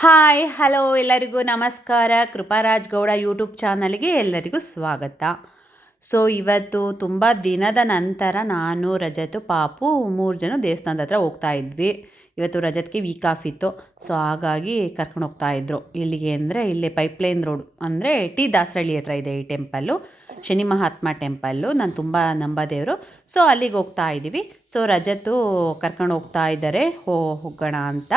Hi hello ಎಲ್ಲರಿಗೂ ನಮಸ್ಕಾರ. ಕೃಪಾರಾಜ್ Gowda YouTube ಚಾನಲ್ಗೆ ಎಲ್ಲರಿಗೂ ಸ್ವಾಗತ. ಸೊ ಇವತ್ತು ತುಂಬ ದಿನದ ನಂತರ ನಾನು ರಜತು ಪಾಪು 3 ಜನ ದೇವಸ್ಥಾನದ ಹತ್ರ ಹೋಗ್ತಾ ಇದ್ವಿ. ಇವತ್ತು ರಜತ್ಗೆ ವೀಕ್ ಆಫ್ ಇತ್ತು. ಸೊ ಹಾಗಾಗಿ ಕರ್ಕೊಂಡು ಹೋಗ್ತಾ ಇದ್ರು. ಇಲ್ಲಿಗೆ ಅಂದರೆ ಇಲ್ಲಿ ಪೈಪ್ಲೈನ್ ರೋಡ್ ಅಂದರೆ ಟಿ ದಾಸರಳ್ಳಿ ಹತ್ರ ಇದೆ ಈ ಟೆಂಪಲ್ಲು, ಶನಿ ಮಹಾತ್ಮ ಟೆಂಪಲ್ಲು. ನಾನು ತುಂಬ ನಂಬದೇವರು. ಸೊ ಅಲ್ಲಿಗೆ ಹೋಗ್ತಾ ಇದ್ದೀವಿ. ಸೊ ರಜತು ಕರ್ಕೊಂಡು ಹೋಗ್ತಾ ಇದ್ದಾರೆ, ಹೋಗೋಣ ಅಂತ.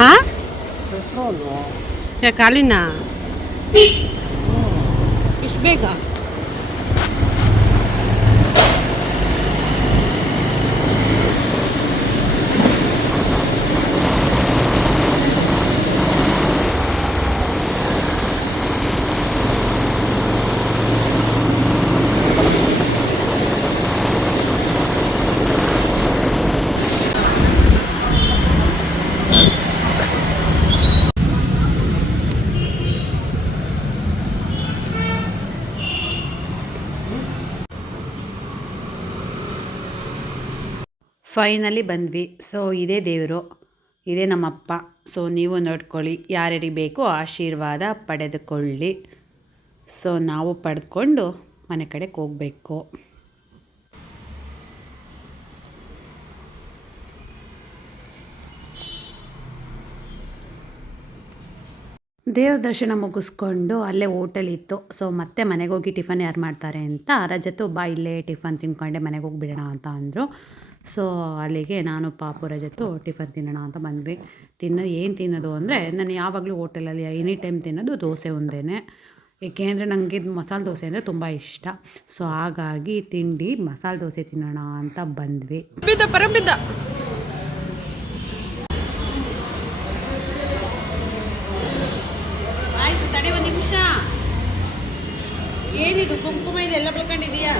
हाँ क्या काली ना किस बेगा ಫೈನಲಿ ಬಂದ್ವಿ. ಸೊ ಇದೇ ದೇವರು, ಇದೇ ನಮ್ಮಪ್ಪ. ಸೊ ನೀವು ನೋಡ್ಕೊಳ್ಳಿ, ಯಾರ್ಯಾರಿಗೆ ಬೇಕು ಆಶೀರ್ವಾದ ಪಡೆದುಕೊಳ್ಳಿ. ಸೊ ನಾವು ಪಡೆದುಕೊಂಡು ಮನೆ ಕಡೆಗೆ ಹೋಗಬೇಕು. ದೇವ್ರ ದರ್ಶನ ಮುಗಿಸ್ಕೊಂಡು ಅಲ್ಲೇ ಹೋಟೆಲ್ ಇತ್ತು. ಸೊ ಮತ್ತೆ ಮನೆಗೆ ಹೋಗಿ ಟಿಫನ್ ಯಾರು ಮಾಡ್ತಾರೆ ಅಂತ ರಜತು ಬಾ ಇಲ್ಲೇ ಟಿಫನ್ ತಿನ್ಕೊಂಡೆ ಮನೆಗೆ ಹೋಗಿಬಿಡೋಣ ಅಂತ ಅಂದರು. ಸೊ ಅಲ್ಲಿಗೆ ನಾನು ಪಾಪು ರಜತು ಟಿಫನ್ ತಿನ್ನೋಣ ಅಂತ ಬಂದ್ವಿ. ಏನು ತಿನ್ನೋದು ಅಂದರೆ, ನಾನು ಯಾವಾಗಲೂ ಹೋಟೆಲಲ್ಲಿ ಎನಿ ಟೈಮ್ ತಿನ್ನೋದು ದೋಸೆ ಒಂದೇ. ಏಕೆಂದರೆ ನನಗೆ ಮಸಾಲೆ ದೋಸೆ ಅಂದರೆ ತುಂಬ ಇಷ್ಟ. ಸೊ ಹಾಗಾಗಿ ತಿಂಡಿ ಮಸಾಲೆ ದೋಸೆ ತಿನ್ನೋಣ ಅಂತ ಬಂದ್ವಿ. ಆಯ್ತು ತಡೆ ಒಂದು ನಿಮಿಷ. ಏನಿದು ಕುಂಕುಮ ಇದೆಲ್ಲ ಬೆಳ್ಕೊಂಡಿದೀಯಾ?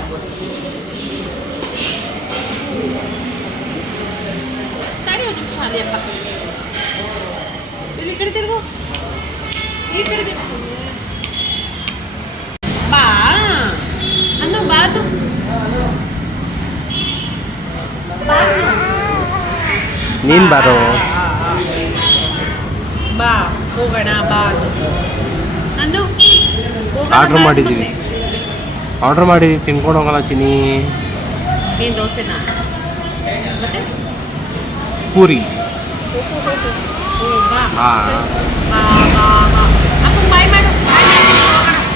ತಡೆ ಒಂದು ನಿಮಿಷ. ಅಲ್ಲಪ್ಪ ಇಲ್ಲಿ ಕಡೆ ತಿರುಗು, ಈ ಕಡೆ ತಿರುಗು. ಬಾ ಅನ್ನು ಬಾದು ನೀನು ಬಾರೋ, ಬಾ ಹೋಗೋಣ ಬಾ ಅನ್ನು. ಆರ್ಡ್ರ್ ಮಾಡಿದ್ದೀವಿ ತಿನ್ಕೊಂಡು ಹೋಗಲ್ಲ ಚಿನಿ. ನೀನು ದೋಸೆನಾ ಮತ್ತೆ ಪೂರಿ? ಹಾಂ ಅಪ್ಪಂಗೆ ಬಾಯ್ ಮಾಡು,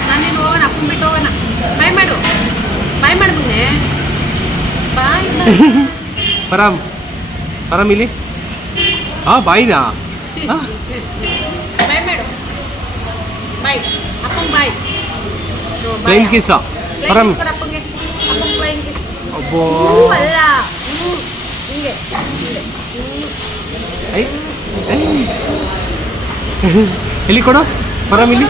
ನಾನೇನು ಹೋಗೋಣ, ಅಪ್ಪನ ಬಿಟ್ಟು ಹೋಗೋಣ. ಬಾಯ್ ಮಾಡು ಮುನ್ನೆ, ಬಾಯ್ ಪರಮ್ ಇಲ್ಲಿ. ಹಾಂ ಬಾಯ್ನಾ? ಬಾಯ್ ಮಾಡು, ಬಾಯ್ ಅಪ್ಪಂಗೆ ಬಾಯ್. Plane kiss Param. ಅಪ್ಪಂಗೆ ಪ್ಲೇನ್ ಕಿಸ್. ಅಬ್ಬೋ ಅಲ್ಲ ಹಿಂಗೆ ಎಲ್ಲಿ ಕೊಡು ಪರಮ್ ಇಲ್ಲಿ.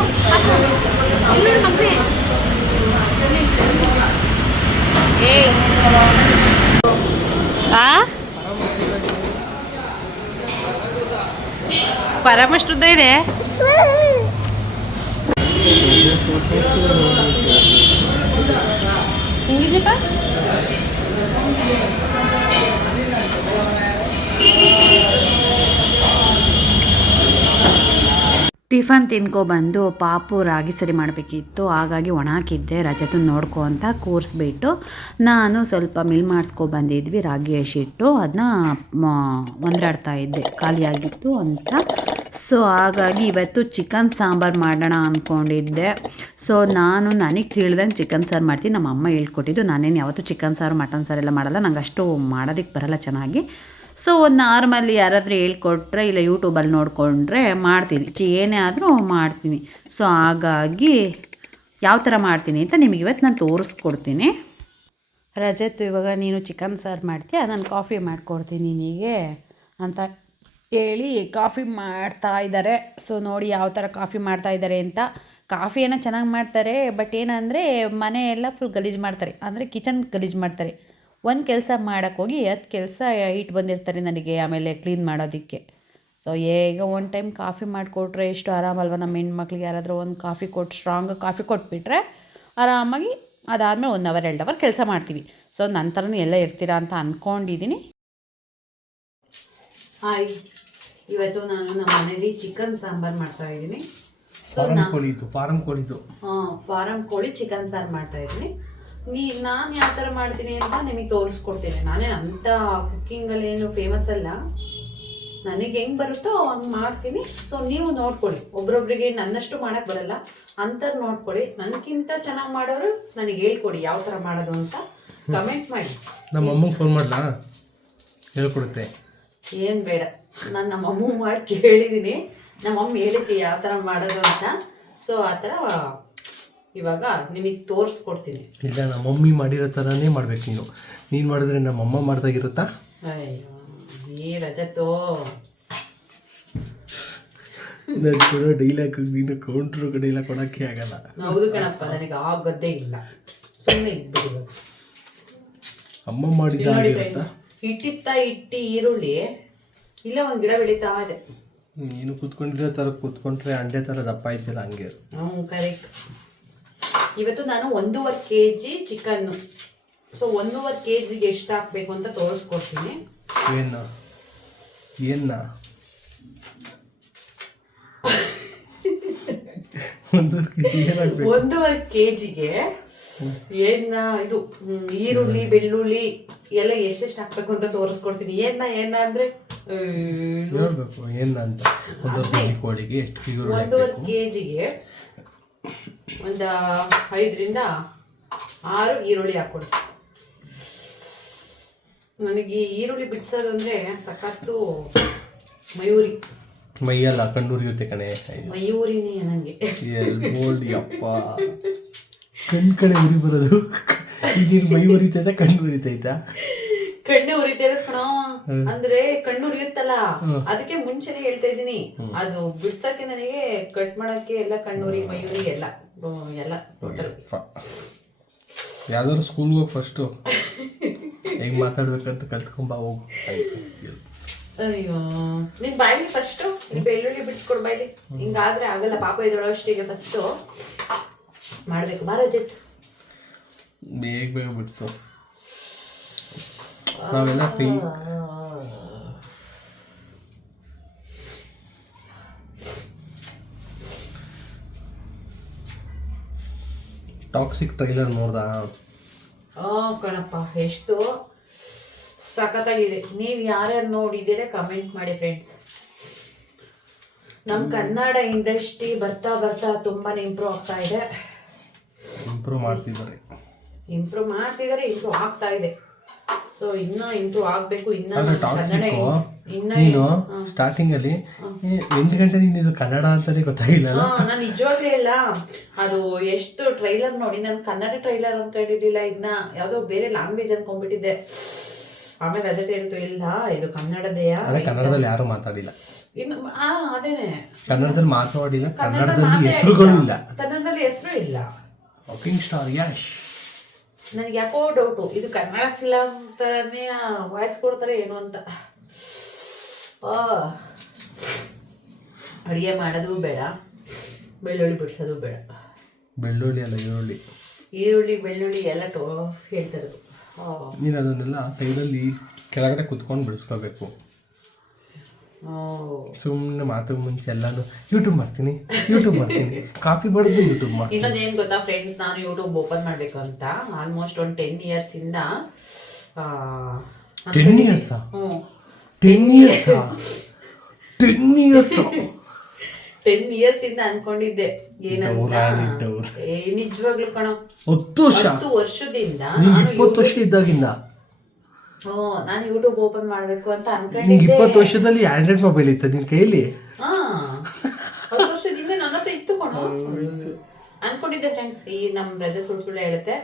ಪರಮಷ್ಟುದ್ದ ಇದೆ. ಹಿಂಗಿದೆಪ್ಪ. ಟಿಫನ್ ತಿನ್ಕೊಬಂದು ಪಾಪು ರಾಗಿ ಸರಿ ಮಾಡಬೇಕಿತ್ತು. ಹಾಗಾಗಿ ಒಣ ಹಾಕಿದ್ದೆ. ರಜತನ ನೋಡ್ಕೊ ಅಂತ ಕೂರಿಸ್ಬಿಟ್ಟು ನಾನು ಸ್ವಲ್ಪ ಮಿಲ್ ಮಾಡಿಸ್ಕೊಬಂದಿದ್ವಿ ರಾಗಿ ಹಸಿಟ್ಟು. ಅದನ್ನ ಒಂದಾಡ್ತಾ ಇದ್ದೆ, ಖಾಲಿಯಾಗಿತ್ತು ಅಂತ. ಸೊ ಹಾಗಾಗಿ ಇವತ್ತು ಚಿಕನ್ ಸಾಂಬಾರು ಮಾಡೋಣ ಅಂದ್ಕೊಂಡಿದ್ದೆ. ಸೊ ನನಗೆ ತಿಳಿದಂಗೆ ಚಿಕನ್ ಸಾರು ಮಾಡ್ತೀನಿ. ನಮ್ಮ ಅಮ್ಮ ಹೇಳ್ಕೊಟ್ಟಿದ್ದು. ನಾನೇನು ಯಾವತ್ತೂ ಚಿಕನ್ ಸಾರು ಮಟನ್ ಸಾರು ಎಲ್ಲ ಮಾಡಲ್ಲ, ನಂಗೆ ಅಷ್ಟು ಮಾಡೋದಕ್ಕೆ ಬರೋಲ್ಲ ಚೆನ್ನಾಗಿ. ಸೊ ಒಂದು ನಾರ್ಮಲಿ ಯಾರಾದರೂ ಹೇಳ್ಕೊಟ್ರೆ ಇಲ್ಲ ಯೂಟ್ಯೂಬಲ್ಲಿ ನೋಡಿಕೊಂಡ್ರೆ ಮಾಡ್ತೀನಿ, ಏನೇ ಆದರೂ ಮಾಡ್ತೀನಿ. ಸೊ ಹಾಗಾಗಿ ಯಾವ ಥರ ಮಾಡ್ತೀನಿ ಅಂತ ನಿಮಗೆ ಇವತ್ತು ನಾನು ತೋರಿಸ್ಕೊಡ್ತೀನಿ. ರಜತ್ ಇವಾಗ ನೀನು ಚಿಕನ್ ಸಾರು ಮಾಡ್ತೀಯ, ನಾನು ಕಾಫಿ ಮಾಡಿಕೊಡ್ತೀನಿ ನಿನಗೆ ಅಂತ ಹೇಳಿ ಕಾಫಿ ಮಾಡ್ತಾ ಇದ್ದಾರೆ. ಸೊ ನೋಡಿ ಯಾವ ಥರ ಕಾಫಿ ಮಾಡ್ತಾ ಇದ್ದಾರೆ ಅಂತ. ಕಾಫಿ ಏನೋ ಚೆನ್ನಾಗಿ ಮಾಡ್ತಾರೆ, ಬಟ್ ಏನಂದರೆ ಮನೆ ಎಲ್ಲ ಫುಲ್ ಗಲೀಜು ಮಾಡ್ತಾರೆ, ಅಂದರೆ ಕಿಚನ್ ಗಲೀಜು ಮಾಡ್ತಾರೆ. ಒಂದು ಕೆಲಸ ಮಾಡೋಕ್ಕೋಗಿ 10 ಕೆಲಸ ಇಟ್ಟು ಬಂದಿರ್ತಾರೆ ನನಗೆ ಆಮೇಲೆ ಕ್ಲೀನ್ ಮಾಡೋದಕ್ಕೆ. ಸೊ ಈಗ ಒನ್ ಟೈಮ್ ಕಾಫಿ ಮಾಡಿಕೊಟ್ರೆ ಎಷ್ಟು ಆರಾಮಲ್ವ. ನಮ್ಮ ಹೆಣ್ಮಕ್ಳಿಗೆ ಯಾರಾದರೂ ಒಂದು ಕಾಫಿ ಕೊಟ್ಟು ಸ್ಟ್ರಾಂಗ್ ಕಾಫಿ ಕೊಟ್ಬಿಟ್ರೆ ಆರಾಮಾಗಿ ಅದಾದಮೇಲೆ 1 ಅವರ್ 2 ಅವರ್ ಕೆಲಸ ಮಾಡ್ತೀವಿ. ಸೊ ನಂತರನೂ ಎಲ್ಲ ಇರ್ತೀರಾ ಅಂತ ಅಂದ್ಕೊಂಡಿದ್ದೀನಿ. ಹಾಯ್, ಇವತ್ತು ನಾನು ನಮ್ಮ ಮನೇಲಿ ಚಿಕನ್ ಸಾಂಬಾರು ಮಾಡ್ತಾಯಿದ್ದೀನಿ. ಫಾರಂ ಕೋಳಿದು ಫಾರಂ ಕೋಳಿ ಚಿಕನ್ ಸಾರು ಮಾಡ್ತಾಯಿದ್ದೀನಿ. ನಾನು ಯಾವ ಥರ ಮಾಡ್ತೀನಿ ಅಂತ ನಿಮಗೆ ತೋರಿಸ್ಕೊಡ್ತೀನಿ. ನಾನೇ ಅಂಥ ಕುಕ್ಕಿಂಗಲ್ಲಿ ಏನು ಫೇಮಸ್ ಅಲ್ಲ, ನನಗೆ ಹೆಂಗೆ ಬರುತ್ತೋ ಹಂಗೆ ಮಾಡ್ತೀನಿ. ಸೊ ನೀವು ನೋಡ್ಕೊಳ್ಳಿ, ಒಬ್ರೊಬ್ರಿಗೆ ನನ್ನಷ್ಟು ಮಾಡೋಕ್ಕೆ ಬರಲ್ಲ, ಅಂಥದ್ದು ನೋಡ್ಕೊಳ್ಳಿ. ನನಗಿಂತ ಚೆನ್ನಾಗಿ ಮಾಡೋರು ನನಗೆ ಹೇಳ್ಕೊಡಿ ಯಾವ ಥರ ಮಾಡೋದು ಅಂತ ಕಮೆಂಟ್ ಮಾಡಿ. ನಮ್ಮ ಅಮ್ಮಗೆ ಫೋನ್ ಮಾಡಲಾ, ಹೇಳ್ಕೊಡುತ್ತೆ. ಏನು ಬೇಡ, ನಾನು ನಮ್ಮ ಅಮ್ಮ ಮಾಡಿ ಕೇಳಿದ್ದೀನಿ, ನಮ್ಮ ಅಮ್ಮ ಹೇಳಿದ್ದೆ ಯಾವ ಥರ ಮಾಡೋದು ಅಂತ. ಸೊ ಆ ಥರ ಇವಾಗ ನಿಮಗೆ ತೋರಿಸ್ಕೊಡ್ತೀನಿ. ಇಲ್ಲ, ನಮ್ಮ ಮಮ್ಮಿ ಮಾಡಿರೋ ಥರನೇ ಮಾಡ್ಬೇಕು ನೀನು ಮಾಡಿದ್ರೆ ನಮ್ಮ ಅಮ್ಮ ಮಾಡ್ದಾಗಿರುತ್ತಾ? ಅಯ್ಯೋ ಈ ರಜತ್ತು ನಾನು ಕೊಡೋ ಡೈಲಾಗ್ ನೀನು ಕೌಂಟ್ರು ಡೈಲಾಗ್ ಕೊಡೋಕ್ಕೆ ಆಗಲ್ಲ. ಹೌದು ಕಣಪ್ಪ, ನನಗೆ ಆಗೋದೇ ಇಲ್ಲ, ಸುಮ್ಮನೆ ಇದ್ಬಿಡು. ಅಮ್ಮ ಮಾಡಿದ ಇಟ್ಟಿ ಈರುಳ್ಳಿ ಇಲ್ಲ ಒಂದು ಗಿಡ ಬೆಳೀತಾ ಇದೆ. ನೀನು ಕೂತ್ಕೊಂಡಿರೋ ಥರ ಕೂತ್ಕೊಂಡ್ರೆ ಅಂಡೆ ಥರ ದಪ್ಪ ಇದ್ದಿಲ್ಲ, ಹಂಗೆ. ಕರೆಕ್ಟ್. ಇವತ್ತು ನಾನು 1.5 kg ಚಿಕನ್ನು. ಸೊ 1.5 kgಗೆ ಎಷ್ಟು ಹಾಕಬೇಕು ಅಂತ ತೋರಿಸ್ಕೊಡ್ತೀನಿ. ಏನ 1.5 kgಗೆ ಇದು ಈರುಳ್ಳಿ ಬೆಳ್ಳುಳ್ಳಿ ಎಲ್ಲ ಎಷ್ಟೆಷ್ಟು ಹಾಕ್ಬೇಕು ಅಂತ ತೋರಿಸ್ಕೊಡ್ತೀನಿ. ಏನ ಅಂದ್ರೆ ಹೇಳ್ಬೇಕು ಅಂತ. 1.5 kgಗೆ ಒಂದು 5 ರಿಂದ 6 ಈರುಳ್ಳಿ ಹಾಕ್ಕೊಡಿ. ನನಗೆ ಈರುಳ್ಳಿ ಬಿಡಿಸೋದು ಅಂದರೆ ಸಖತ್ತು ಮಯೂರಿ. ಮೈಯಲ್ಲ ಕಣ್ಣೂರಿಯುತ್ತೆ ಕಣೆ. ಮಯೂರಿನೇ ನನಗೆ ಅಪ್ಪ ಕಡೆ ಉರಿ ಬರೋದು. ಈಗ ಮೈ ಉರಿತೈತಾ ಕಣ್ಣು ಉರಿತೈತಾ? ಕಣ್ಣು ಉರಿತೈತೆ ಕಣ. ಅಂದ್ರೆ ಕಣ್ಣು ಉರಿಯುತ್ತಲ್ಲ, ಅದಕ್ಕೆ ಮುಂಚೆನೆ ಹೇಳ್ತಾ ಇದ್ದೀನಿ. ಅದು ಬಿಡ್ಸಕ್ಕೆ ನನಗೆ ಕಟ್ ಮಾಡಕ್ಕೆ ಎಲ್ಲ ಕಣ್ಣೂರಿ ಮಯೂರಿ ಎಲ್ಲ ಟೋಟಲ್. ಯಾವ್ದಾದ್ರು ಸ್ಕೂಲ್ಗೆ ಹೋಗಿ ಫಸ್ಟು ಹೆಂಗ್ ಮಾತಾಡ್ಬೇಕಂತ ಕಲ್ತ್ಕೊಂಬ ಹೋಗು. ಅಯ್ಯೋ, ನಿನ್ ಬಾಯಿಲಿ ಫಸ್ಟು ಬೆಳ್ಳುಳ್ಳಿ ಬಿಡಿಸ್ಕೊಡ್ ಬಾಯ್ಲಿ. ಹಿಂಗಾದ್ರೆ ಆಗಲ್ಲ, ಪಾಪ ಇದೊಳಷ್ಟಿಗೆ ಫಸ್ಟು ಮಾಡ್ಬೇಕು. ಬಾರಜಿತ್ ಬೇಗ ಬಿಡಿಸು. ನಾವೆಲ್ಲ ಕೈ ಟಾಕ್ಸಿಕ್ ಟ್ರೈಲರ್ ನೋಡ್ದ? ಕಣಪ್ಪ, ಎಷ್ಟು ಸಖತ್ತಾಗಿದೆ. ನೀವು ಯಾರ್ಯಾರು ನೋಡಿದ್ದೀರಾ ಕಮೆಂಟ್ ಮಾಡಿ ಫ್ರೆಂಡ್ಸ್. ನಮ್ಮ ಕನ್ನಡ ಇಂಡಸ್ಟ್ರಿ ಬರ್ತಾ ಬರ್ತಾ ತುಂಬಾನೇ ಇಂಪ್ರೂವ್ ಆಗ್ತಾ ಇದೆ. ಇಂಪ್ರೂವ್ ಮಾಡ್ತಿದ್ದಾರೆ, ಇಂಪ್ರೂವ್ ಆಗ್ತಾ ಇದೆ. ಸೊ ಇನ್ನ ಇಂಪ್ರೂವ್ ಆಗ್ಬೇಕು. ನೀನು ಸ್ಟಾರ್ಟಿಂಗ್ ಅಲ್ಲಿ 8 ಗಂಟೆ ನೀನು ಕನ್ನಡ ಅಂತಾನೆ ಗೊತ್ತಾಗಿಲ್ಲ. ನಾನು ನಿಜವಾಗ್ಲೂ ಇಲ್ಲ, ಅದು ಎಷ್ಟು ಟ್ರೈಲರ್ ನೋಡಿ ನಾನು ಕನ್ನಡ ಟ್ರೈಲರ್ ಅನ್ಕೊಂಡಿರ್ಲಿಲ್ಲ, ಇದನ್ನ ಯಾವ್ದೋ ಬೇರೆ ಲ್ಯಾಂಗ್ವೇಜ್ ಅನ್ಕೊಂಡ್ಬಿಟ್ಟಿದ್ದೆ. ಆಮೇಲೆ ರಜತೆ ಹೇಳ್ತು ಇಲ್ಲ ಇದು ಕನ್ನಡದೇ. ಕನ್ನಡದಲ್ಲಿ ಯಾರು ಮಾತಾಡಿಲ್ಲ. ಇನ್ನು ಅದೇನೆ, ಕನ್ನಡದಲ್ಲಿ ಮಾತಾಡಿಲ್ಲ, ಕನ್ನಡದಲ್ಲಿ ಹೆಸರುಗಳು ಇಲ್ಲ, ಕನ್ನಡದಲ್ಲಿ ಹೆಸರು ಇಲ್ಲ. Walking star Yash. ನನಗೆ ಯಾಕೋ ಡೌಟು, ಇದು ಕನ್ನಡ ಫಿಲಮ್ ಥರನೇ ವಾಯ್ಸ್ ಕೊಡ್ತಾರೆ ಏನು ಅಂತ. ಅಡುಗೆ ಮಾಡೋದು ಬೇಡ, ಬೆಳ್ಳುಳ್ಳಿ ಬಿಡಿಸೋದು ಬೇಡ. ಬೆಳ್ಳುಳ್ಳಿ ಅಲ್ಲ ಈರುಳ್ಳಿ ಬೆಳ್ಳುಳ್ಳಿ ಎಲ್ಲ ಹೇಳ್ತಾರೆ. ನೀನು ಅದನ್ನೆಲ್ಲ ಸೈಡಲ್ಲಿ ಕೆಳಗಡೆ ಕುತ್ಕೊಂಡು ಬಿಡಿಸ್ಕೋಬೇಕು. ಸುಮ್ಮನೆ ಮಾತು ಮುಂಚೆ ಎಲ್ಲಾನು ಯೂಟ್ಯೂಬ್ ಮಾಡ್ತೀನಿ ಕಾಫಿ ಬಡ್ದು ಯೂಟ್ಯೂಬ್ ಮಾಡ್ತೀನಿ. ಇನ್ನೊಂದು ಏನು ಗೊತ್ತಾ ಫ್ರೆಂಡ್ಸ್, ನಾನು ಯೂಟ್ಯೂಬ್ ಓಪನ್ ಮಾಡಬೇಕು ಅಂತ ಆಲ್ಮೋಸ್ಟ್ ಒಂದು 10 years ಇಂದ 10 years 10 years ಇಂದ ಅನ್ಕೊಂಡಿದ್ದೆ ಏನಂತ. ನಿಜವಾಗ್ಲೂ ಕಣ, 10 ವರ್ಷದಿಂದ 20 ವರ್ಷ ಇದ್ದಾಗಿಂದ ನಾನು ಯೂಟ್ಯೂಬ್ ಓಪನ್ ಮಾಡ್ಬೇಕು ಅಂತ ಅನ್ಕೊಂಡಿದ್ದೆ. 20 ವರ್ಷದಲ್ಲಿ ಆಂಡ್ರಾಯ್ಡ್ ಮೊಬೈಲ್ ಇತ್ತು ನಿನ್ ಕೈಯಲ್ಲಿ? 10 ವರ್ಷದಿಂದ ನನ್ನ ಹತ್ರ ಇತ್ತು ಕಣ ಅನ್ಕೊಂಡಿದ್ದೆ ಫ್ರೆಂಡ್ಸ್. ಈ ನಮ್ಮ ಬ್ರದರ್ ಸುಳ್ಳು ಹೇಳುತ್ತೆ,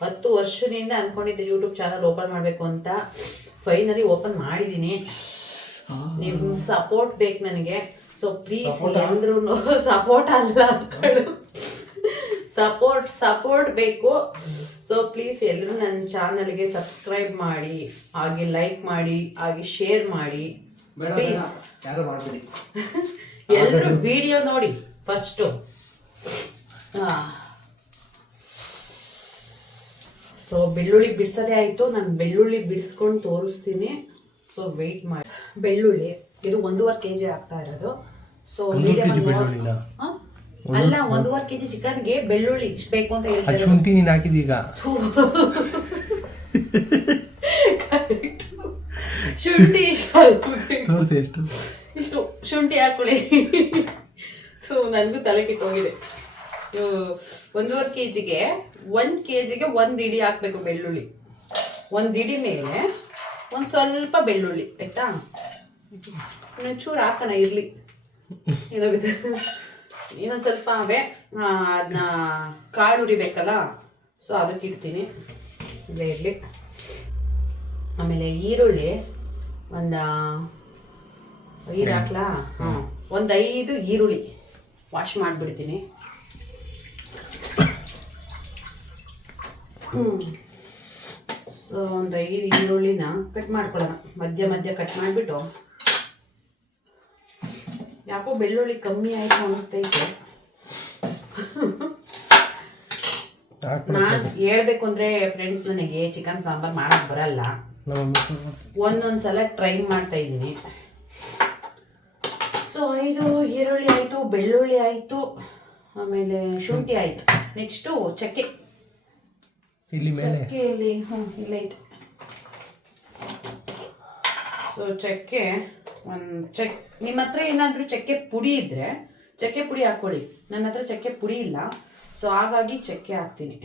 10 ವರ್ಷದಿಂದ ಅನ್ಕೊಂಡಿದ್ದೆ ಯೂಟ್ಯೂಬ್ ಚಾನಲ್ ಓಪನ್ ಮಾಡಬೇಕು ಅಂತ. ಫೈನಲಿ ಓಪನ್ ಮಾಡಿದ್ದೀನಿ. ನಿಮ್ಮ ಸಪೋರ್ಟ್ ಬೇಕು ನನಗೆ. ಸೊ ಪ್ಲೀಸ್ ಎಲ್ಲರೂ ಸಪೋರ್ಟ್ ಅಲ್ಲ ಸಪೋರ್ಟ್ ಬೇಕು. ಸೊ ಪ್ಲೀಸ್ ಎಲ್ಲರೂ ನನ್ನ ಚಾನಲ್ಗೆ ಸಬ್ಸ್ಕ್ರೈಬ್ ಮಾಡಿ, ಹಾಗೆ ಲೈಕ್ ಮಾಡಿ, ಹಾಗೆ ಶೇರ್ ಮಾಡಿ ಪ್ಲೀಸ್. ಎಲ್ಲರೂ ವಿಡಿಯೋ ನೋಡಿ ಫಸ್ಟು. ಸೊ ಬೆಳ್ಳುಳ್ಳಿ ಬಿಡಿಸೋದೇ ಆಯಿತು. ನಾನು ಬೆಳ್ಳುಳ್ಳಿ ಬಿಡಿಸ್ಕೊಂಡು ತೋರಿಸ್ತೀನಿ. ಸೊ ವೆಯ್ಟ್ ಮಾಡಿ. ಬೆಳ್ಳುಳ್ಳಿ ಇದು 1.5 kg ಆಗ್ತಾ ಇರೋದು. ಸೊ ಮೀಡಿಯಂ ಅಲ್ಲ 1.5 kg ಚಿಕನ್ಗೆ ಬೆಳ್ಳುಳ್ಳಿ ಇಷ್ಟು ಬೇಕು ಅಂತ ಹೇಳ್ತಾರೆ. ಶುಂಠಿ ನೀನು ಹಾಕಿದೀಗ ಶುಂಠಿ ಎಷ್ಟು ಇಷ್ಟು ಶುಂಠಿ ಹಾಕೊಳ್ಳಿ. ಸೊ ನನಗೂ ತಲೆ ಕೆಟ್ಟೋಗಿದೆ. 1.5 kgಗೆ 1 kgಗೆ 1 ಇಡಿ ಹಾಕ್ಬೇಕು ಬೆಳ್ಳುಳ್ಳಿ. 1 ಇಡಿ ಮೇಲೆ ಒಂದು ಸ್ವಲ್ಪ ಬೆಳ್ಳುಳ್ಳಿ ಆಯ್ತಾ. ಇನ್ನೊಂಚೂರು ಹಾಕೋಣ ಇರಲಿ, ಏನಾಗುತ್ತೆ ಇನ್ನೊಂದು ಸ್ವಲ್ಪ ಅವೇ ಅದನ್ನ ಕಾಳು ಉರಿಬೇಕಲ್ಲ, ಸೊ ಅದಕ್ಕೆ ಇಡ್ತೀನಿ. ಇಲ್ಲೇ ಇರಲಿ. ಆಮೇಲೆ ಈರುಳ್ಳಿ ಒಂದು 5 ಹಾಕ್ಲಾ? ಹಾಂ, ಒಂದು 5 ಈರುಳ್ಳಿ ವಾಶ್ ಮಾಡಿಬಿಡ್ತೀನಿ. ಸೊ ಒಂದು 5 ಈರುಳ್ಳಿನ ಕಟ್ ಮಾಡ್ಕೊಳ್ಳೋಣ. ಮಧ್ಯ ಕಟ್ ಮಾಡಿಬಿಟ್ಟು, ಯಾಕೋ ಬೆಳ್ಳುಳ್ಳಿ ಕಮ್ಮಿ ಆಯ್ತು ಅನಿಸ್ತೈತೆ. ನಾನು ಹೇಳ್ಬೇಕು ಅಂದರೆ ಫ್ರೆಂಡ್ಸ್, ನನಗೆ ಚಿಕನ್ ಸಾಂಬಾರು ಮಾಡೋಕ್ಕೆ ಬರಲ್ಲ. ಒಂದೊಂದು ಸಲ ಟ್ರೈ ಮಾಡ್ತಾ ಇದ್ದೀನಿ. ಸೊ 5 ಈರುಳ್ಳಿ ಆಯಿತು, ಬೆಳ್ಳುಳ್ಳಿ ಆಯಿತು, ಆಮೇಲೆ ಶುಂಠಿ ಆಯಿತು. ನೆಕ್ಸ್ಟು ಚಕ್ಕೆ. ಚಕ್ಕೆಯಲ್ಲಿ ಇಲ್ಲೈತೆ. ಸೊ ಚಕ್ಕೆ ನಿಮ್ಮ ಹತ್ರ ಏನಾದರೂ ಚಕ್ಕೆ ಪುಡಿ ಇದ್ದರೆ ಚಕ್ಕೆ ಪುಡಿ ಹಾಕ್ಕೊಳ್ಳಿ. ನನ್ನ ಹತ್ರ ಚಕ್ಕೆ ಪುಡಿ ಇಲ್ಲ, ಸೊ ಹಾಗಾಗಿ ಚಕ್ಕೆ ಹಾಕ್ತೀನಿ.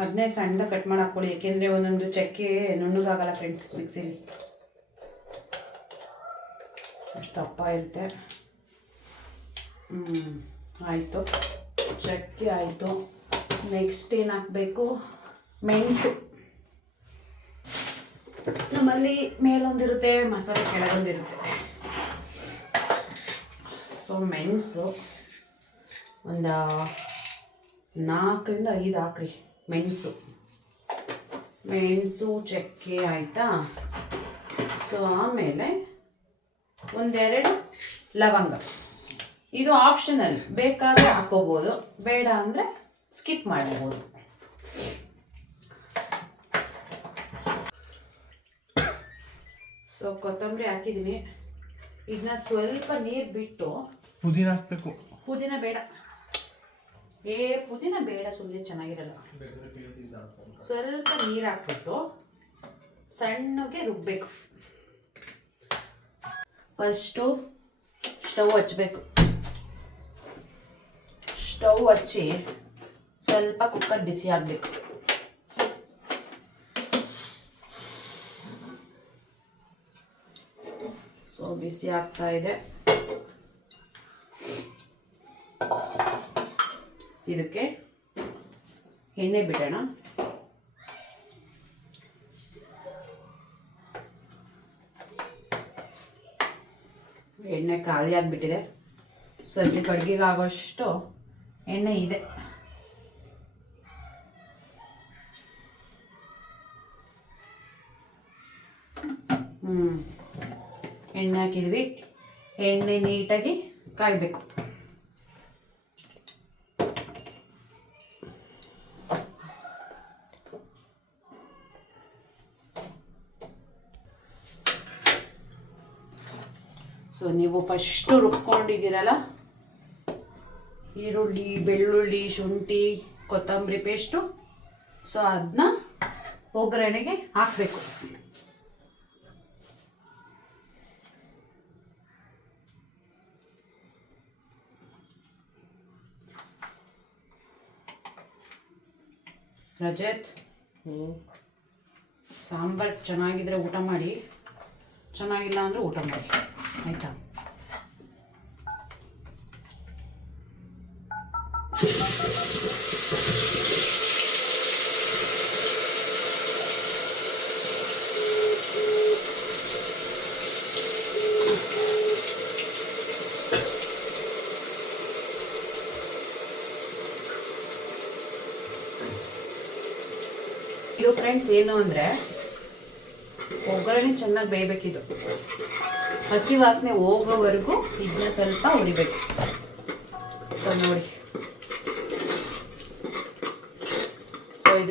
ಅದನ್ನೇ ಸಣ್ಣ ಕಟ್ ಮಾಡಿ ಹಾಕ್ಕೊಳ್ಳಿ, ಏಕೆಂದರೆ ಒಂದೊಂದು ಚಕ್ಕೆ ನುಣ್ಣಗಾಗಲ್ಲ ಫ್ರೆಂಡ್ಸ್ ಮಿಕ್ಸಿಲಿ, ಅಷ್ಟು ದಪ್ಪ ಇರುತ್ತೆ. ಆಯಿತು, ಚಕ್ಕೆ ಆಯಿತು. ನೆಕ್ಸ್ಟ್ ಏನು ಹಾಕಬೇಕು? ಮೆಣಸು. ನಮ್ಮಲ್ಲಿ ಮೇಲೊಂದಿರುತ್ತೆ, ಮಸಾಲೆ ಕೆಳಗೊಂದಿರುತ್ತೆ. ಸೊ ಮೆಣಸು ಒಂದು 4 ರಿಂದ 5 ಹಾಕ್ರಿ. ಮೆಣಸು ಚಕ್ಕೆ ಆಯಿತಾ. ಸೊ ಆಮೇಲೆ 1-2 ಲವಂಗ. ಇದು ಆಪ್ಷನಲ್, ಬೇಕಾದರೆ ಹಾಕೋಬೋದು, ಬೇಡ ಅಂದರೆ ಸ್ಕಿಪ್ ಮಾಡ್ಬೋದು. ಸೊ ಕೊತ್ತಂಬರಿ ಹಾಕಿದ್ದೀನಿ. ಇದನ್ನ ಸ್ವಲ್ಪ ನೀರು ಬಿಟ್ಟು, ಪುದೀನ ಹಾಕಬೇಕು. ಪುದೀನ ಬೇಡ, ಪುದೀನ ಬೇಡ, ಸುಮ್ಮನೆ ಚೆನ್ನಾಗಿರಲ್ಲ. ಸ್ವಲ್ಪ ನೀರು ಹಾಕ್ಬಿಟ್ಟು ಸಣ್ಣಗೆ ರುಬ್ಬಬೇಕು. ಫಸ್ಟು ಸ್ಟವ್ ಹಚ್ಚಬೇಕು. ಸ್ಟವ್ ಹಚ್ಚಿ ಸ್ವಲ್ಪ ಕುಕ್ಕರ್ ಬಿಸಿ ಆಗಬೇಕು. ಸೊ ಬಿಸಿ ಆಗ್ತಾ ಇದೆ. ಇದಕ್ಕೆ ಎಣ್ಣೆ ಬಿಡೋಣ. ಎಣ್ಣೆ ಖಾಲಿ ಆಗಿಬಿಟ್ಟಿದೆ. ಸದ್ಯಕ್ಕೆ ಅಡುಗೆಗೆ ಆಗೋಷ್ಟು ಎಣ್ಣೆ ಇದೆ. ಎಣ್ಣೆ ಹಾಕಿದ್ವಿ. ಎಣ್ಣೆ ನೀಟಾಗಿ ಕಾಯಬೇಕು. ಸೊ ನೀವು ಫಸ್ಟು ರುಬ್ಕೊಂಡಿದ್ದೀರಲ್ಲ ಈರುಳ್ಳಿ, ಬೆಳ್ಳುಳ್ಳಿ, ಶುಂಠಿ, ಕೊತ್ತಂಬರಿ ಪೇಸ್ಟು, ಸೊ ಅದನ್ನ ಒಗ್ಗರಣೆಗೆ ಹಾಕಬೇಕು. ರಜತ್, ಸಾಂಬಾರು ಚೆನ್ನಾಗಿದ್ರೆ ಊಟ ಮಾಡಿ, ಚೆನ್ನಾಗಿಲ್ಲ ಅಂದರೆ ಊಟ ಮಾಡಿ, ಆಯಿತಾ? ಇದು ಫ್ರೆಂಡ್ಸ್ ಏನು ಅಂದರೆ ಒಗ್ಗರಣೆ ಚೆನ್ನಾಗಿ ಬೇಯಬೇಕಿದು. ಹಸಿ ವಾಸನೆ ಹೋಗೋವರೆಗೂ ಇದನ್ನ ಸ್ವಲ್ಪ ಹುರಿಬೇಕು. ಸೊ ನೋಡಿ,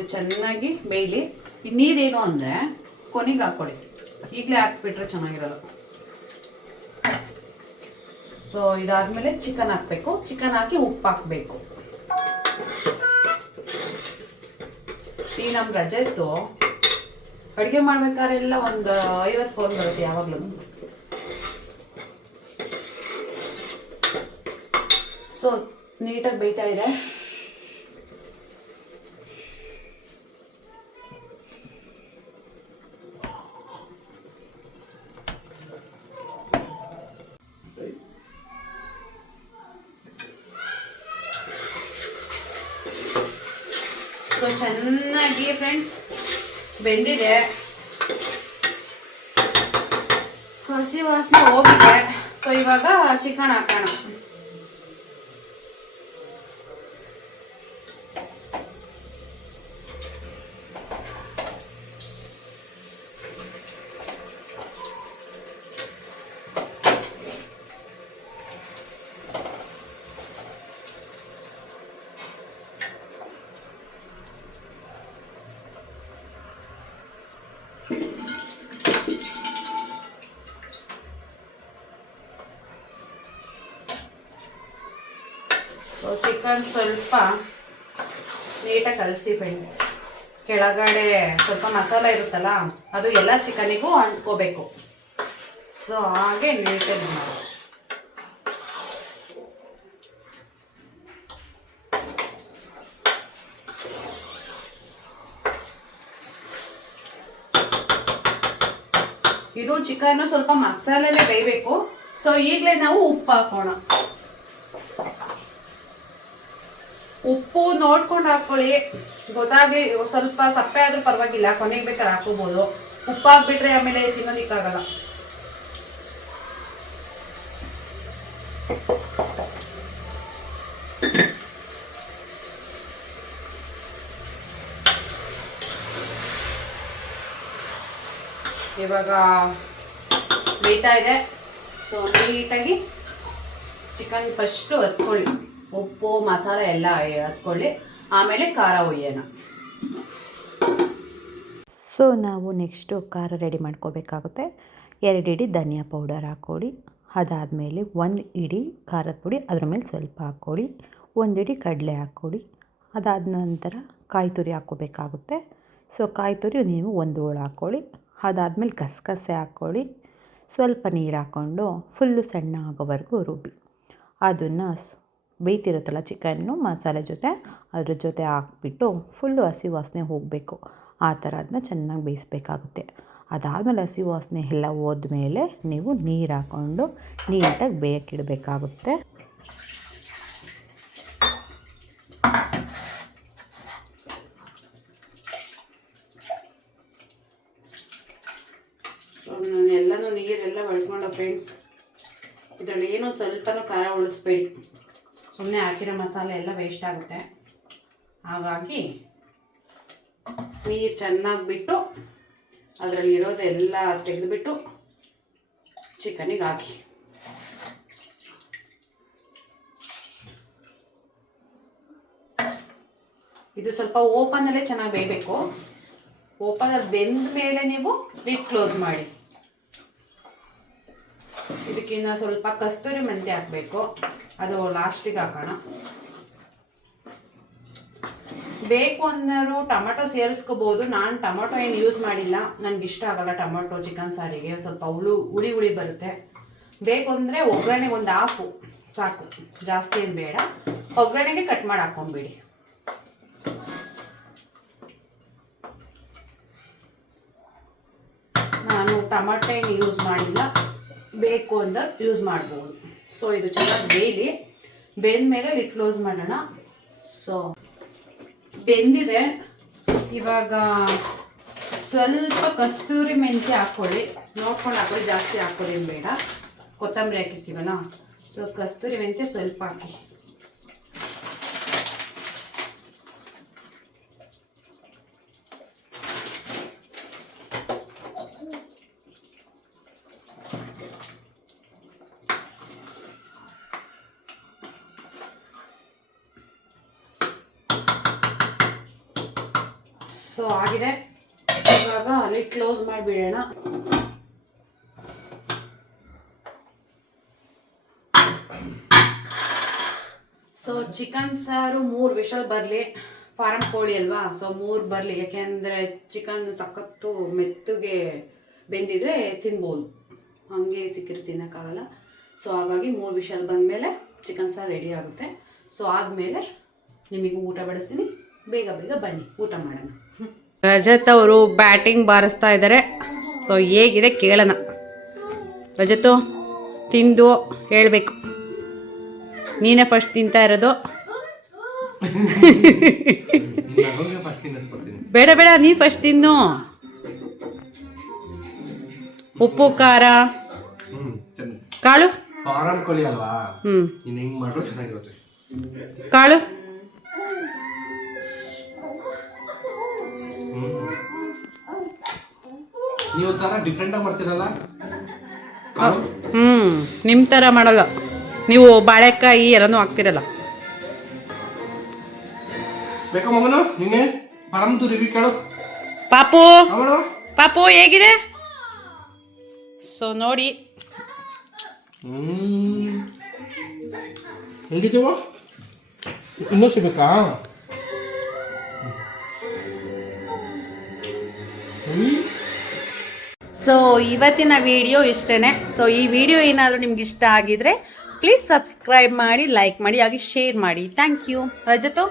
ಇದು ಚೆನ್ನಾಗಿ ಬೇಯಲಿ. ಈ ನೀರೇನು ಅಂದರೆ ಕೊನೆಗೆ ಹಾಕ್ಕೊಳ್ಳಿ, ಈಗಲೇ ಹಾಕ್ಬಿಟ್ರೆ ಚೆನ್ನಾಗಿರಲ್ಲ. ಸೊ ಇದಾದ್ಮೇಲೆ ಚಿಕನ್ ಹಾಕಬೇಕು. ಚಿಕನ್ ಹಾಕಿ ಉಪ್ಪು ಹಾಕಬೇಕು. ಈ ನಮ್ಮ ರಜೆ ಇತ್ತು, ಅಡುಗೆ ಮಾಡ್ಬೇಕಾದ್ರೆಲ್ಲ ಒಂದು 50 ಫೋನ್ ಬರುತ್ತೆ ಯಾವಾಗಲೂ. ಸೊ ನೀಟಾಗಿ ಬೇಯ್ತಾ ಇದೆ. ಸೊ ಚೆನ್ನಾಗಿ ಫ್ರೆಂಡ್ಸ್ ಬೆಂದಿದೆ, ಹಸಿ ವಾಸನೆ ಹೋಗಿದೆ. ಸೊ ಇವಾಗ ಚಿಕನ್ ಹಾಕೋಣ. ಸೊ ಚಿಕನ್ ಸ್ವಲ್ಪ ನೀಟಾಗಿ ಕಲಸಿ ಫ್ರೆಂಡ್. ಕೆಳಗಡೆ ಸ್ವಲ್ಪ ಮಸಾಲ ಇರುತ್ತಲ್ಲ, ಅದು ಎಲ್ಲ ಚಿಕನಿಗೂ ಅಂಟ್ಕೋಬೇಕು. ಸೊ ಹಾಗೆ ನೀಟಾಗಿ ಮಾಡಿ. ಇದು ಚಿಕನ್ ಸ್ವಲ್ಪ ಮಸಾಲೆಲೆ ಬೇಯಬೇಕು. ಸೊ ಈಗಲೇ ನಾವು ಉಪ್ಪು ಹಾಕೋಣ. ಉಪ್ಪು ನೋಡ್ಕೊಂಡು ಹಾಕೊಳ್ಳಿ, ಗೊತ್ತಾಗ್ಲಿ. ಸ್ವಲ್ಪ ಸಪ್ಪೆ ಆದ್ರೂ ಪರವಾಗಿಲ್ಲ, ಕೊನೆಗೆ ಬೇಕಾದ್ರೆ ಹಾಕೋಬಹುದು. ಉಪ್ಪು ಹಾಕ್ಬಿಟ್ರೆ ಆಮೇಲೆ ತಿನ್ನೋದಿಕ್ಕಾಗಲ್ಲ. ಇವಾಗ ಬೇಯ್ತಾ ಇದೆ. ಸೊ ನೀಟಾಗಿ ಚಿಕನ್ ಫಸ್ಟು ಹತ್ಕೊಳ್ಳಿ, ಉಪ್ಪು ಮಸಾಲೆ ಎಲ್ಲ ಹತ್ಕೊಳ್ಳಿ, ಆಮೇಲೆ ಖಾರ ಒಯ್ಯೋಣ. ಸೊ ನಾವು ನೆಕ್ಸ್ಟು ಖಾರ ರೆಡಿ ಮಾಡ್ಕೋಬೇಕಾಗುತ್ತೆ. 2 ಇಡಿ ಧನಿಯಾ ಪೌಡರ್ ಹಾಕ್ಕೊಳ್ಳಿ. ಅದಾದಮೇಲೆ 1 ಇಡಿ ಖಾರದ ಪುಡಿ, ಅದ್ರ ಮೇಲೆ ಸ್ವಲ್ಪ ಹಾಕ್ಕೊಳ್ಳಿ. 1 ಇಡಿ ಕಡಲೆ ಹಾಕ್ಕೊಳ್ಳಿ. ಅದಾದ ನಂತರ ಕಾಯಿ ತುರಿ ಹಾಕ್ಕೋಬೇಕಾಗುತ್ತೆ. ಸೊ ಕಾಯಿ ತುರಿ ನೀವು 1 ಹೋಳು ಹಾಕ್ಕೊಳ್ಳಿ. ಅದಾದಮೇಲೆ ಗಸಗಸೆ ಹಾಕ್ಕೊಳ್ಳಿ. ಸ್ವಲ್ಪ ನೀರು ಹಾಕ್ಕೊಂಡು ಫುಲ್ಲು ಸಣ್ಣ ಆಗೋವರೆಗೂ ರುಬ್ಬಿ. ಅದನ್ನು ಬೇಯ್ತಿರುತ್ತಲ್ಲ ಚಿಕನ್ನು ಮಸಾಲೆ ಜೊತೆ, ಅದ್ರ ಜೊತೆ ಹಾಕ್ಬಿಟ್ಟು ಫುಲ್ಲು ಹಸಿ ವಾಸನೆ ಹೋಗಬೇಕು. ಆ ಥರ ಅದನ್ನ ಚೆನ್ನಾಗಿ ಬೇಯಿಸ್ಬೇಕಾಗುತ್ತೆ. ಅದಾದಮೇಲೆ ಹಸಿ ವಾಸನೆ ಎಲ್ಲ ಹೋದ್ಮೇಲೆ ನೀವು ನೀರು ಹಾಕ್ಕೊಂಡು ನೀಟಾಗಿ ಬೇಯಕ್ಕಿಡಬೇಕಾಗುತ್ತೆ. ಎಲ್ಲನೂ ನೀರೆಲ್ಲ ಬಳ್ಕೊಂಡ ಫ್ರೆಂಡ್ಸ್. ಇದರಲ್ಲಿ ಏನೋ ಸ್ವಲ್ಪನೂ ಖಾರ ಉಳಿಸ್ಬೇಡಿ, ಸುಮ್ಮನೆ ಹಾಕಿರೋ ಮಸಾಲೆ ಎಲ್ಲ ವೇಸ್ಟ್ ಆಗುತ್ತೆ. ಹಾಗಾಗಿ ನೀರು ಚೆನ್ನಾಗಿ ಬಿಟ್ಟು ಅದರಲ್ಲಿ ಇರೋದೆಲ್ಲ ತೆಗೆದುಬಿಟ್ಟು ಚಿಕನಿಗೆ ಹಾಕಿ. ಇದು ಸ್ವಲ್ಪ ಓಪನಲ್ಲೇ ಚೆನ್ನಾಗಿ ಬೇಯಬೇಕು. ಓಪನಲ್ಲಿ ಬೆಂದ ಮೇಲೆ ನೀವು ಲಿಡ್ ಕ್ಲೋಸ್ ಮಾಡಿ. ಇದಕ್ಕಿಂತ ಸ್ವಲ್ಪ ಕಸ್ತೂರಿ ಮೆಂತ್ಯ ಹಾಕಬೇಕು, ಅದು ಲಾಸ್ಟಿಗೆ ಹಾಕೋಣ. ಬೇಕು ಅನ್ನೋರು ಟೊಮೆಟೊ ಸೇರಿಸ್ಕೋಬೋದು. ನಾನು ಟೊಮೆಟೊ ಏನು ಯೂಸ್ ಮಾಡಿಲ್ಲ, ನನಗೆ ಇಷ್ಟ ಆಗಲ್ಲ ಟೊಮೆಟೊ ಚಿಕನ್ ಸಾರಿಗೆ, ಸ್ವಲ್ಪ ಹುಳಿ ಹುಳಿ ಬರುತ್ತೆ. ಬೇಕು ಅಂದರೆ ಒಗ್ಗರಣೆಗೆ 1 ಹಾಫು ಸಾಕು, ಜಾಸ್ತಿ ಏನು ಬೇಡ. ಒಗ್ಗರಣೆಗೆ ಕಟ್ ಮಾಡಿ ಹಾಕ್ಕೊಂಬಿಡಿ. ನಾನು ಟೊಮೆಟೊ ಏನು ಯೂಸ್ ಮಾಡಿಲ್ಲ, ಬೇಕು ಅಂದ್ರೆ ಯೂಸ್ ಮಾಡ್ಬೋದು. ಸೊ ಇದು ಚೆನ್ನಾಗಿ ಬೇಯಲಿ. ಬೆಂದ ಮೇಲೆ ಲಿಡ್ ಕ್ಲೋಸ್ ಮಾಡೋಣ. ಸೊ ಬೆಂದಿದೆ. ಇವಾಗ ಸ್ವಲ್ಪ ಕಸ್ತೂರಿ ಮೆಂತ್ಯ ಹಾಕ್ಕೊಳ್ಳಿ, ನೋಡ್ಕೊಂಡು ಹಾಕೊಳ್ಳಿ, ಜಾಸ್ತಿ ಹಾಕೋದೇನು ಬೇಡ. ಕೊತ್ತಂಬರಿ ಹಾಕಿರ್ತೀವಲ್ಲ, ಸೊ ಕಸ್ತೂರಿ ಮೆಂತ್ಯ ಸ್ವಲ್ಪ ಹಾಕಿ. ಸೊ ಆಗಿದೆ, ಇವಾಗ ಲಿಡ್ ಕ್ಲೋಸ್ ಮಾಡಿಬಿಡೋಣ. ಸೊ ಚಿಕನ್ ಸಾರು 3 ವಿಷಲ್ ಬರಲಿ, ಫಾರಂ ಕೋಳಿ ಅಲ್ವಾ, ಸೊ 3 ಬರಲಿ, ಯಾಕೆಂದರೆ ಚಿಕನ್ ಸಖತ್ತು ಮೆತ್ತಗೆ ಬೆಂದಿದ್ರೆ ತಿನ್ಬೋದು, ಹಾಗೆ ಸಿಕ್ಕಿರು ತಿನ್ನೋಕ್ಕಾಗಲ್ಲ. ಸೊ ಹಾಗಾಗಿ 3 ವಿಷಲ್ ಬಂದಮೇಲೆ ಚಿಕನ್ ಸಾರು ರೆಡಿ ಆಗುತ್ತೆ. ಸೊ ಆದಮೇಲೆ ನಿಮಗೂ ಊಟ ಬಡಿಸ್ತೀನಿ, ಬೇಗ ಬೇಗ ಬನ್ನಿ ಊಟ ಮಾಡೋಣ. ರಜತ್ ಅವರು ಬ್ಯಾಟಿಂಗ್ ಬಾರಿಸ್ತಾ ಇದ್ದಾರೆ. ಸೊ ಹೇಗಿದೆ ಕೇಳೋಣ. ರಜತು ತಿಂದು ಹೇಳಬೇಕು, ನೀನೇ ಫಸ್ಟ್ ತಿಂತಾ ಇರೋದು. ಬೇಡ ಬೇಡ, ನೀ ಫಸ್ಟ್ ತಿನ್ನು. ಉಪ್ಪು ಖಾರ ಕಾಳು ಫಾರಂ ಕೋಳಿ ಅಲ್ವಾ, ಇನ್ನು ಹೆಂಗ್ ಮಾಡ್ರು ಚೆನ್ನಾಗಿರುತ್ತೆ. ಕಾಳು ನೀವು ತರ ಡಿಫ್ರೆಂಟ್ ಆಗಿ ಮಾಡ್ತೀರಲ್ಲ. ನಿಮ್ಮ ಥರ ಮಾಡಲ್ಲ ನೀವು, ಬಾಳೆಕಾಯಿ ಎಲ್ಲನೂ ಹಾಕ್ತಿರಲ್ಲ. ಬೇಕಾ ಮಗನು ನಿಂಗೆ ಪರಮ್ದು ರಿವ್ಯೂ ಕೇಳು. ಪಾಪು ಅವಳು ಪಾಪು ಹೇಗಿದೆ? ಸೊ ನೋಡಿ ಹೆಂಗಿದ್ದೀವ, ಇನ್ನೂ ಸಿಗಬೇಕಾ? ಸೊ ಇವತ್ತಿನ ವಿಡಿಯೋ ಇಷ್ಟೇ. ಸೊ ಈ ವಿಡಿಯೋ ಏನಾದರೂ ನಿಮ್ಗೆ ಇಷ್ಟ ಆಗಿದ್ರೆ ಪ್ಲೀಸ್ ಸಬ್ಸ್ಕ್ರೈಬ್ ಮಾಡಿ, ಲೈಕ್ ಮಾಡಿ, ಹಾಗೆ ಶೇರ್ ಮಾಡಿ. Thank you. ರಜತು.